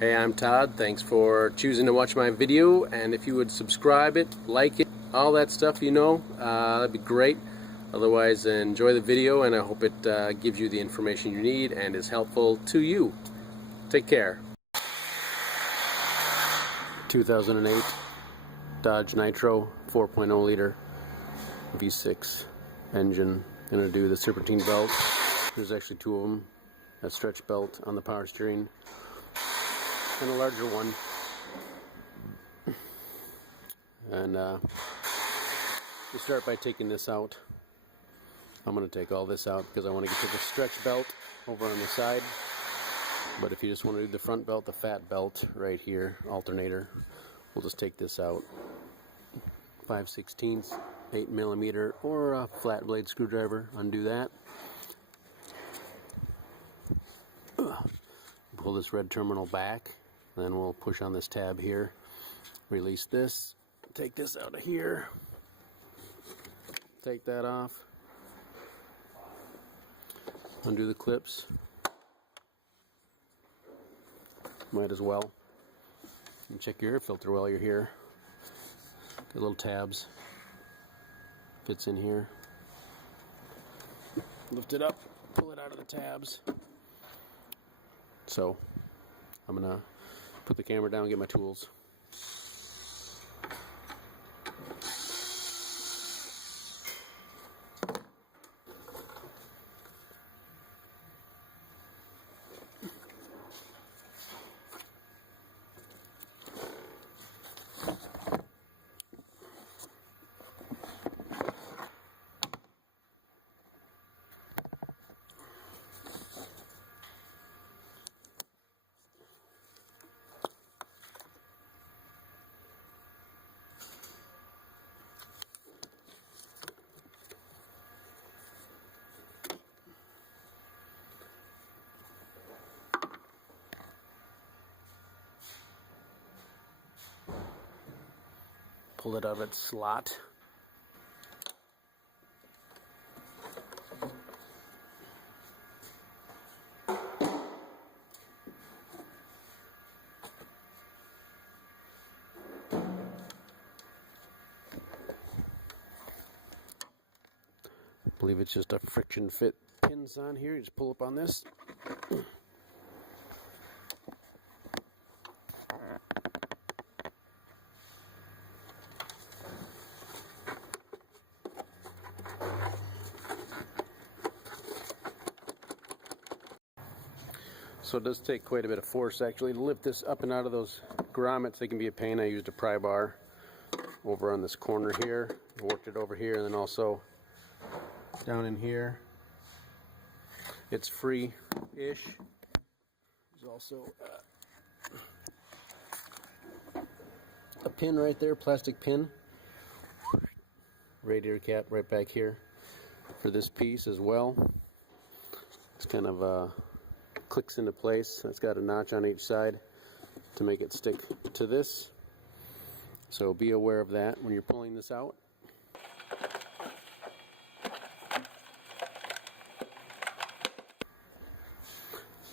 Hey, I'm Todd. Thanks for choosing to watch my video, and if you would subscribe it, like it, all that stuff, that'd be great. Otherwise, enjoy the video, and I hope it gives you the information you need and is helpful to you. Take care. 2008 Dodge Nitro 4.0 liter V6 engine. Gonna do the Serpentine belt. There's actually two of them. A stretch belt on the power steering and a larger one. And we start by taking this out. I'm going to take all this out because I want to get to the stretch belt over on the side. But if you just want to do the front belt, the fat belt right here, alternator, we'll just take this out. 5/16, 8mm, or a flat blade screwdriver, undo that. Pull this red terminal back, then we'll push on this tab here, release this, take this out of here, take that off, undo the clips, might as well, and check your air filter while you're here. Got little tabs, fits in here, lift it up, pull it out of the tabs. So I'm gonna put the camera down and get my tools. Pull it out of its slot. I believe it's just a friction fit pins on here. You just pull up on this. So it does take quite a bit of force actually to lift this up and out of those grommets. They can be a pain. I used a pry bar over on this corner here. I worked it over here and then also down in here. It's free-ish. There's also a pin right there, plastic pin. Radiator cap right back here for this piece as well. It's kind of clicks into place. It's got a notch on each side to make it stick to this. So be aware of that when you're pulling this out.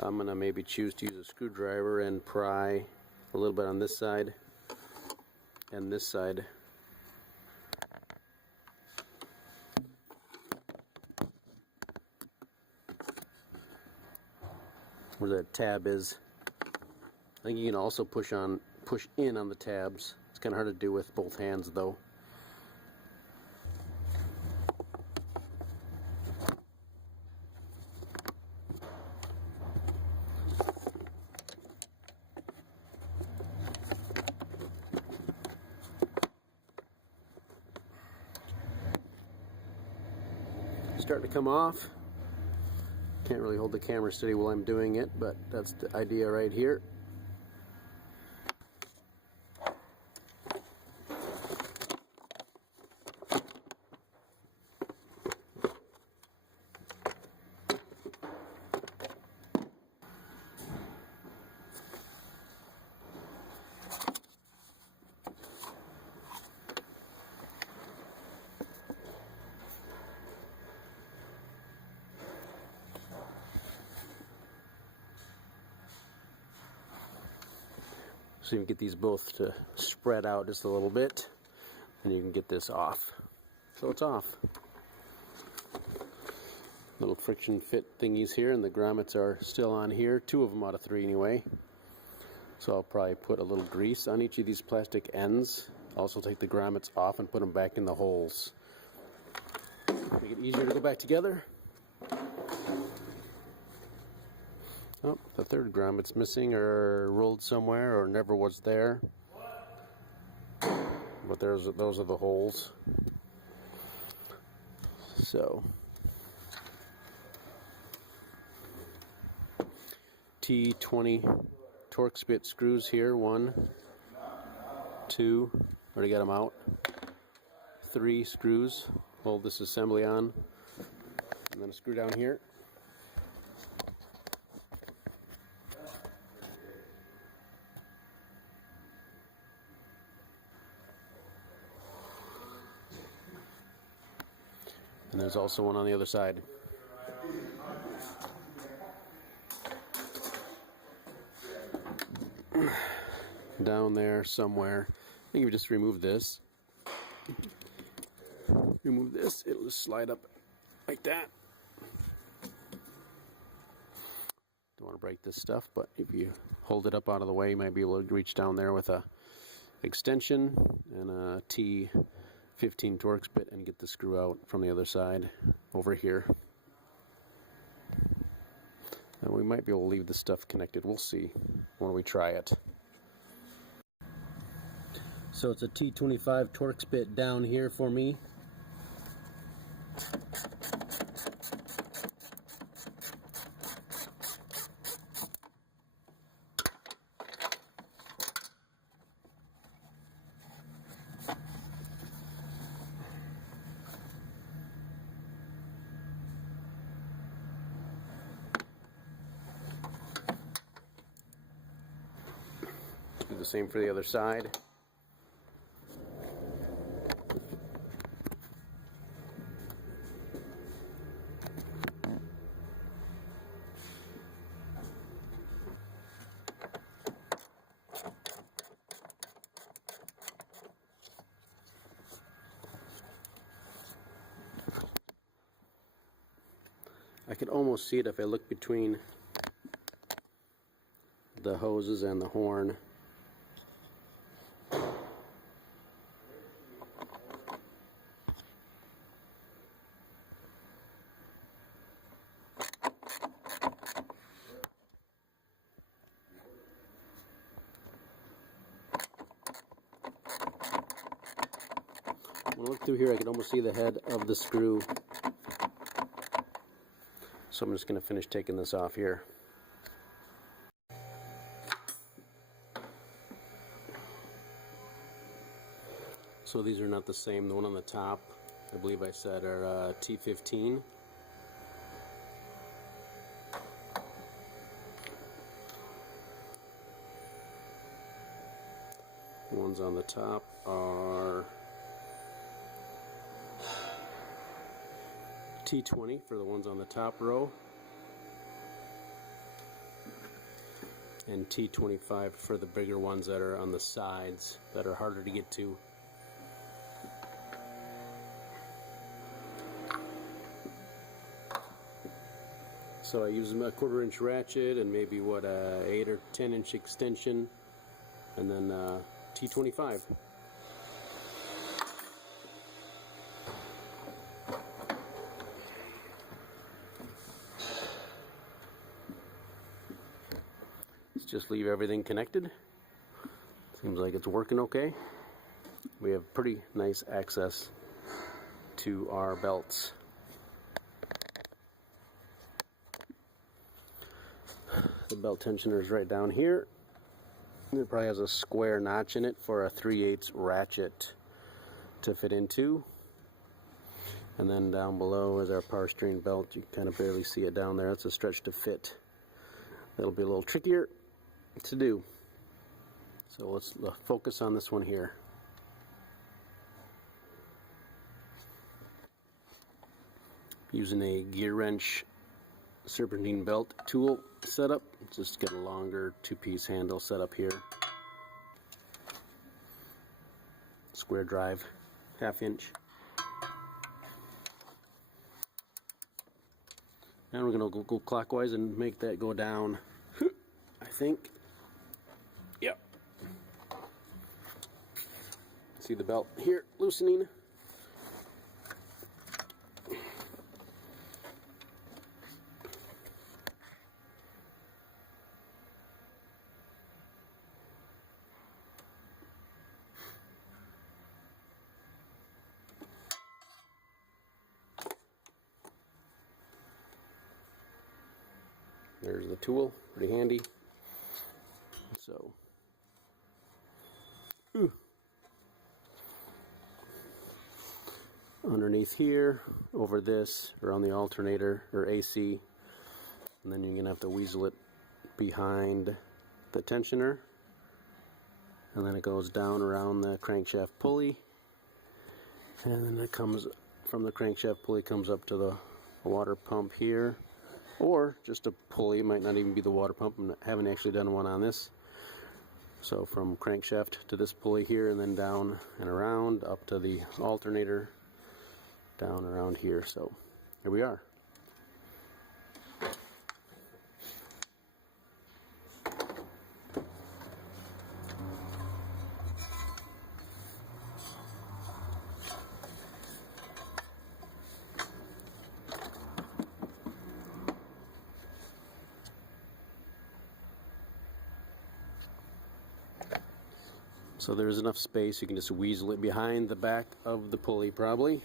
I'm going to maybe choose to use a screwdriver and pry a little bit on this side and this side. Where that tab is. I think you can also push in on the tabs. It's kind of hard to do with both hands though. Starting to come off. Can't really hold the camera steady while I'm doing it, but that's the idea right here. So you can get these both to spread out just a little bit, and you can get this off. So it's off. Little friction fit thingies here, and the grommets are still on here. 2 of them out of 3 anyway. So I'll probably put a little grease on each of these plastic ends. Also take the grommets off and put them back in the holes. Make it easier to go back together. Oh, the 3rd grommet's missing or rolled somewhere or never was there. But those are the holes. So T20 Torx bit screws here. 1, 2, already got them out. 3 screws. Hold this assembly on, and then a screw down here. And there's also one on the other side. Down there somewhere. I think if you just remove this, it'll just slide up like that. Don't want to break this stuff, but if you hold it up out of the way, you might be able to reach down there with a extension and a T15 Torx bit and get the screw out from the other side over here. And we might be able to leave this stuff connected. We'll see when we try it. So it's a T25 Torx bit down here for me. Do the same for the other side. I could almost see it if I look between the hoses and the horn. When I look through here, I can almost see the head of the screw. So I'm just going to finish taking this off here. So these are not the same. The one on the top, I believe I said, are T15. The ones on the top are T20 for the ones on the top row, and T25 for the bigger ones that are on the sides that are harder to get to. So I use a 1/4 inch ratchet and maybe what, a 8 or 10 inch extension, and then T25. Just leave everything connected. Seems like it's working okay. We have pretty nice access to our belts. The belt tensioner is right down here. It probably has a square notch in it for a 3/8 ratchet to fit into. And then down below is our power steering belt. You can kind of barely see it down there. It's a stretch to fit. That'll be a little trickier to do. So let's focus on this one here. Using a gear wrench serpentine belt tool setup, just get a longer 2-piece handle set up here. square drive, 1/2 inch. Now we're going to go clockwise and make that go down, I think. Yep. See the belt here loosening. There's the tool, pretty handy. So, underneath here, over this, around the alternator or AC, and then you're gonna have to weasel it behind the tensioner, and then it goes down around the crankshaft pulley, and then it comes from the crankshaft pulley, comes up to the water pump here. Or just a pulley, it might not even be the water pump. I haven't actually done one on this. So from crankshaft to this pulley here, and then down and around up to the alternator, down around here. So here we are. So there's enough space, you can just weasel it behind the back of the pulley probably.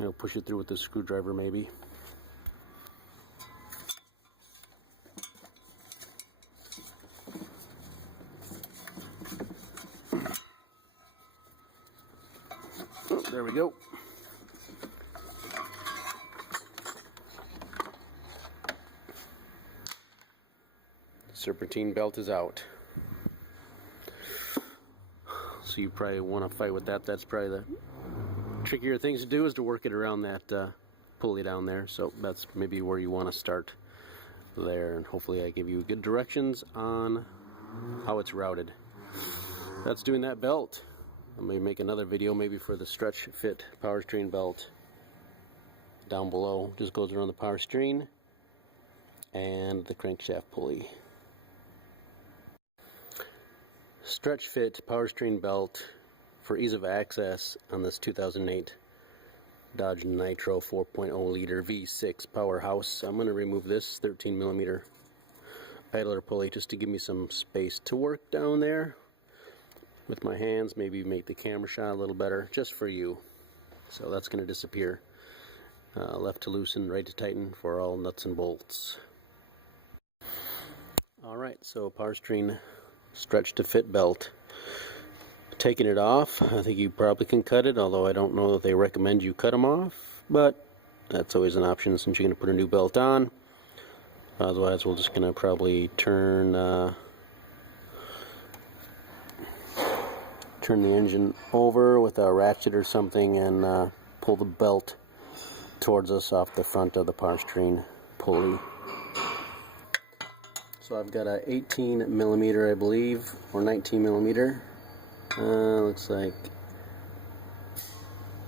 I'll push it through with the screwdriver maybe. There we go. Serpentine belt is out. So you probably want to fight with that. That's probably the trickier things to do, is to work it around that pulley down there. So that's maybe where you want to start there, and hopefully I give you good directions on how it's routed. That's doing that belt. I'm going to make another video maybe for the stretch fit power steering belt down below. Just goes around the power steering and the crankshaft pulley. Stretch fit power steering belt for ease of access on this 2008 Dodge Nitro 4.0 liter V6 powerhouse. I'm going to remove this 13mm idler pulley just to give me some space to work down there with my hands, maybe make the camera shot a little better, just for you. So that's going to disappear. Left to loosen, right to tighten for all nuts and bolts. Alright, so power steering stretch to fit belt. Taking it off, I think you probably can cut it, although I don't know that they recommend you cut them off, but that's always an option since you're going to put a new belt on. Otherwise we're just going to probably turn the engine over with a ratchet or something and pull the belt towards us off the front of the power steering pulley. So I've got a 18mm, I believe, or 19mm. Looks like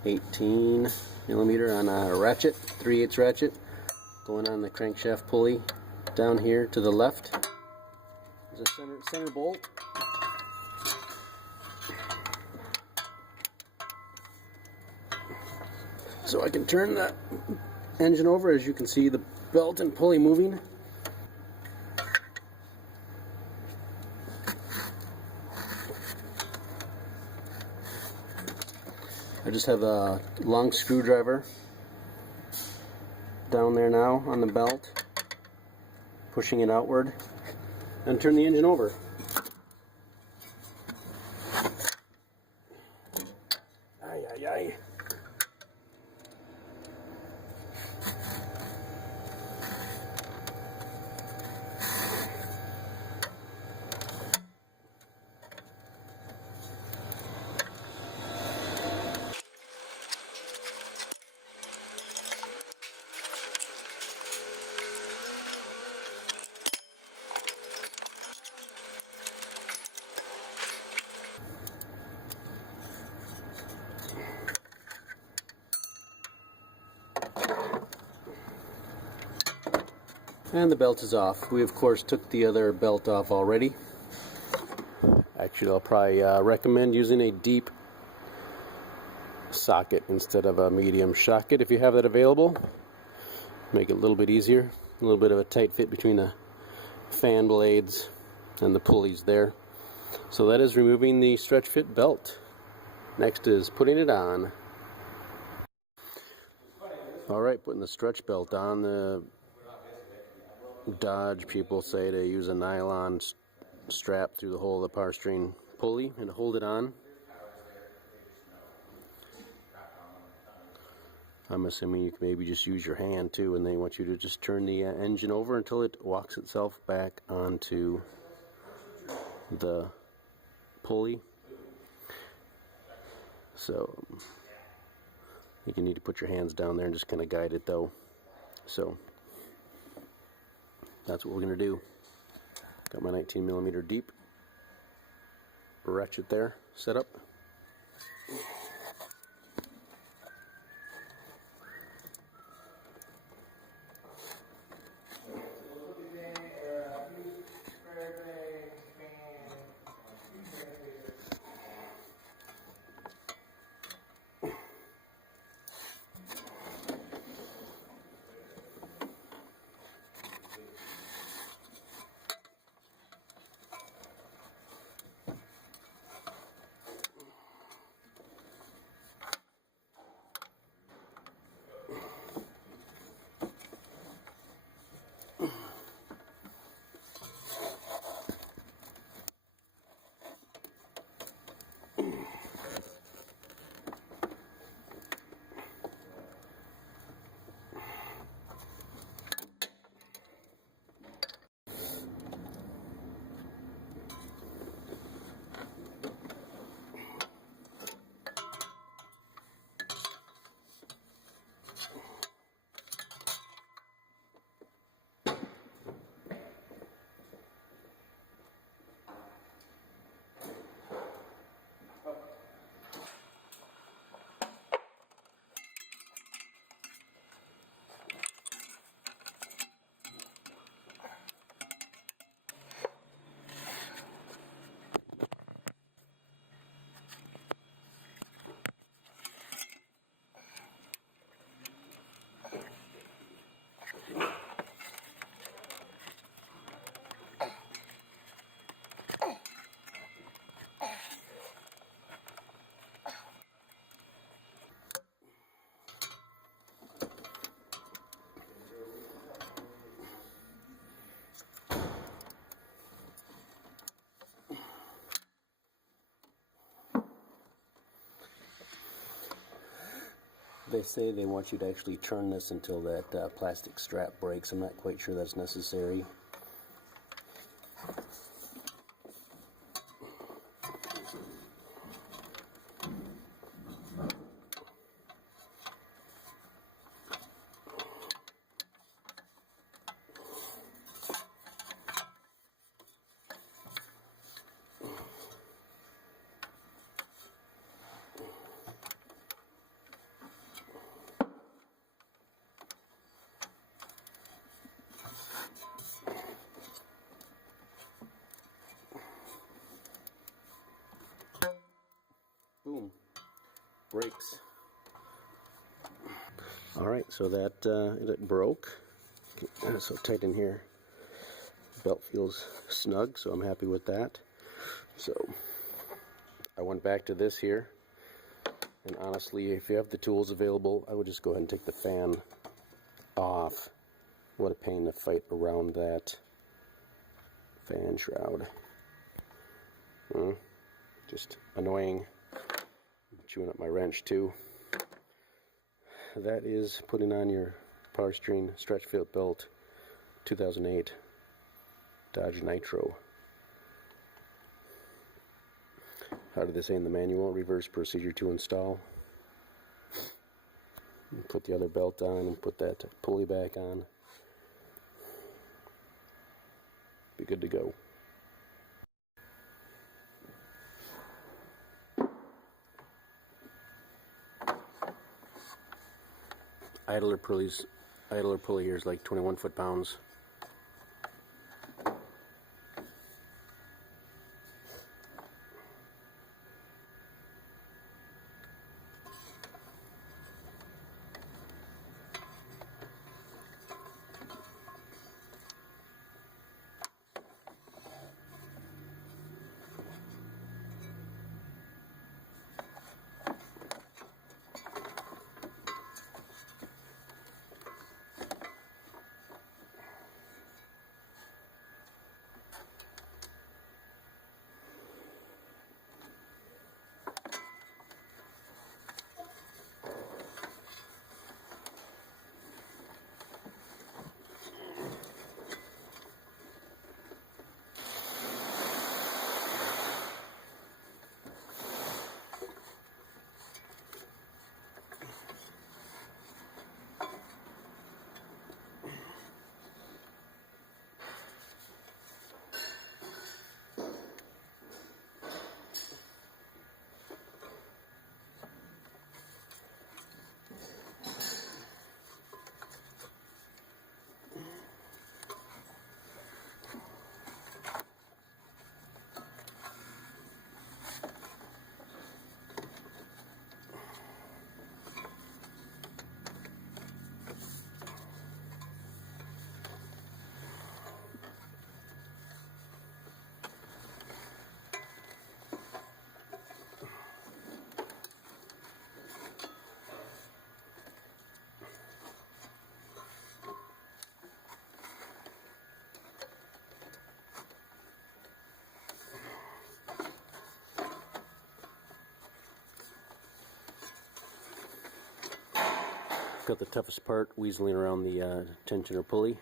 18mm on a ratchet, 3/8 ratchet, going on the crankshaft pulley down here to the left. There's a center bolt. So I can turn the engine over, as you can see the belt and pulley moving. I just have a long screwdriver down there now on the belt, pushing it outward, and turn the engine over. Ay, ay, ay. And the belt is off. We of course took the other belt off already. Actually, I'll probably recommend using a deep socket instead of a medium socket if you have that available. Make it a little bit easier. A little bit of a tight fit between the fan blades and the pulleys there. So that is removing the stretch fit belt. Next is putting it on. Alright, putting the stretch belt on. The Dodge people say to use a nylon strap through the hole of the power steering pulley and to hold it on. I'm assuming you can maybe just use your hand too, and they want you to just turn the engine over until it walks itself back onto the pulley. So I think you need to put your hands down there and just kind of guide it though. So that's what we're going to do. Got my 19mm deep ratchet there set up. They say they want you to actually turn this until that plastic strap breaks. I'm not quite sure that's necessary. Boom. Breaks. Alright, so that it broke. It's so tight in here. Belt feels snug, so I'm happy with that. So I went back to this here, and honestly, if you have the tools available, I would just go ahead and take the fan off. What a pain to fight around that fan shroud. Just annoying. Chewing up my wrench too. That is putting on your power steering stretch fit belt 2008 Dodge Nitro. How did they say in the manual? Reverse procedure to install. Put the other belt on and put that pulley back on. Be good to go. Idler pulley here is like 21 foot-pounds. Got the toughest part, weaseling around the tensioner pulley.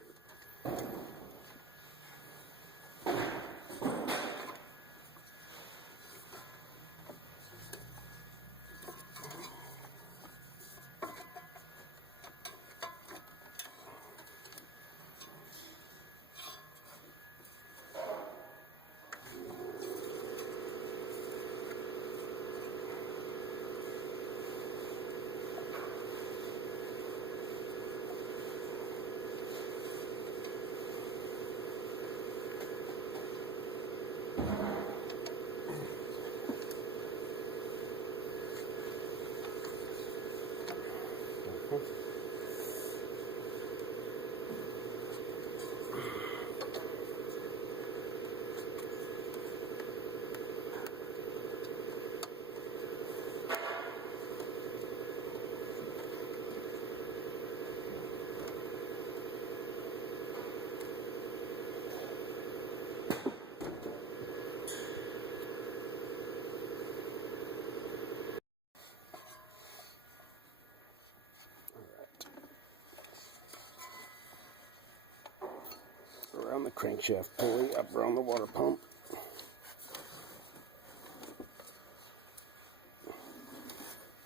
Around the crankshaft pulley, up around the water pump.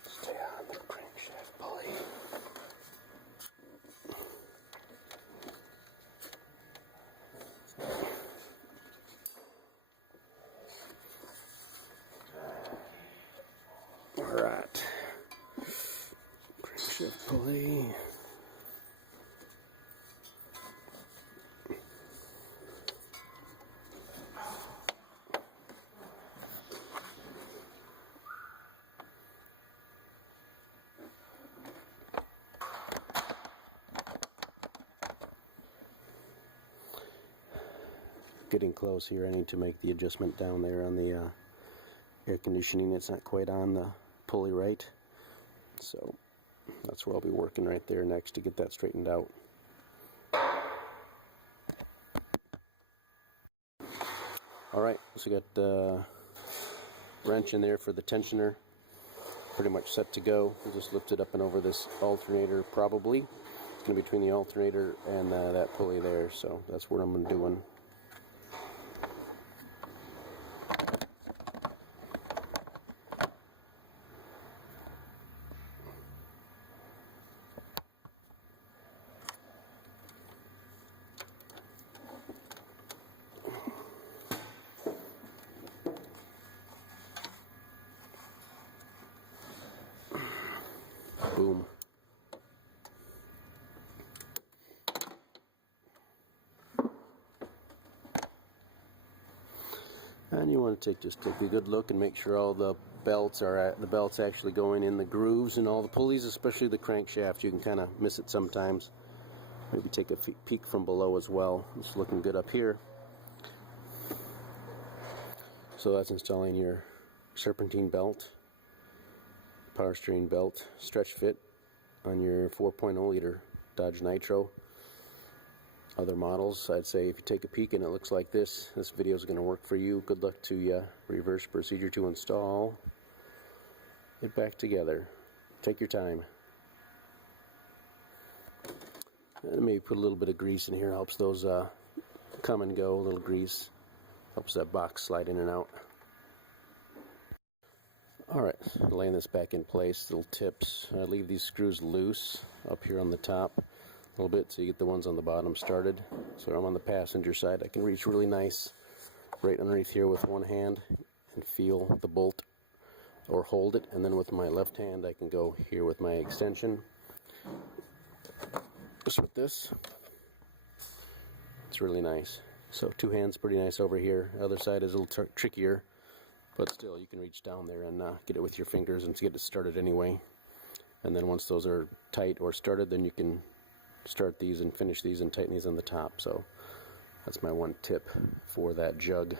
Stay on the crankshaft pulley. Alright. Crankshaft pulley. Getting close here. I need to make the adjustment down there on the air conditioning. It's not quite on the pulley right, so that's where I'll be working right there next to get that straightened out. Alright, so got the wrench in there for the tensioner, pretty much set to go. We'll just lift it up and over this alternator probably. It's going to be between the alternator and that pulley there, so that's what I'm doing. Boom. And you want to just take a good look and make sure all the belts actually going in the grooves and all the pulleys, especially the crankshaft. You can kind of miss it sometimes. Maybe take a peek from below as well. It's looking good up here. So that's installing your Serpentine belt, power steering belt, stretch fit on your 4.0 liter Dodge Nitro. Other models, I'd say if you take a peek and it looks like this video is going to work for you. Good luck to you. Reverse procedure to install it back together. Take your time. And maybe put a little bit of grease in here. Helps those come and go. A little grease helps that box slide in and out. Alright, laying this back in place. Little tips. Leave these screws loose up here on the top a little bit so you get the ones on the bottom started. So I'm on the passenger side. I can reach really nice right underneath here with one hand and feel the bolt or hold it, and then with my left hand I can go here with my extension. Just with this, it's really nice. So two hands, pretty nice over here. The other side is a little trickier, but still you can reach down there and get it with your fingers and get it started anyway. And then once those are tight or started, then you can start these and finish these and tighten these on the top. So that's my one tip for that jug.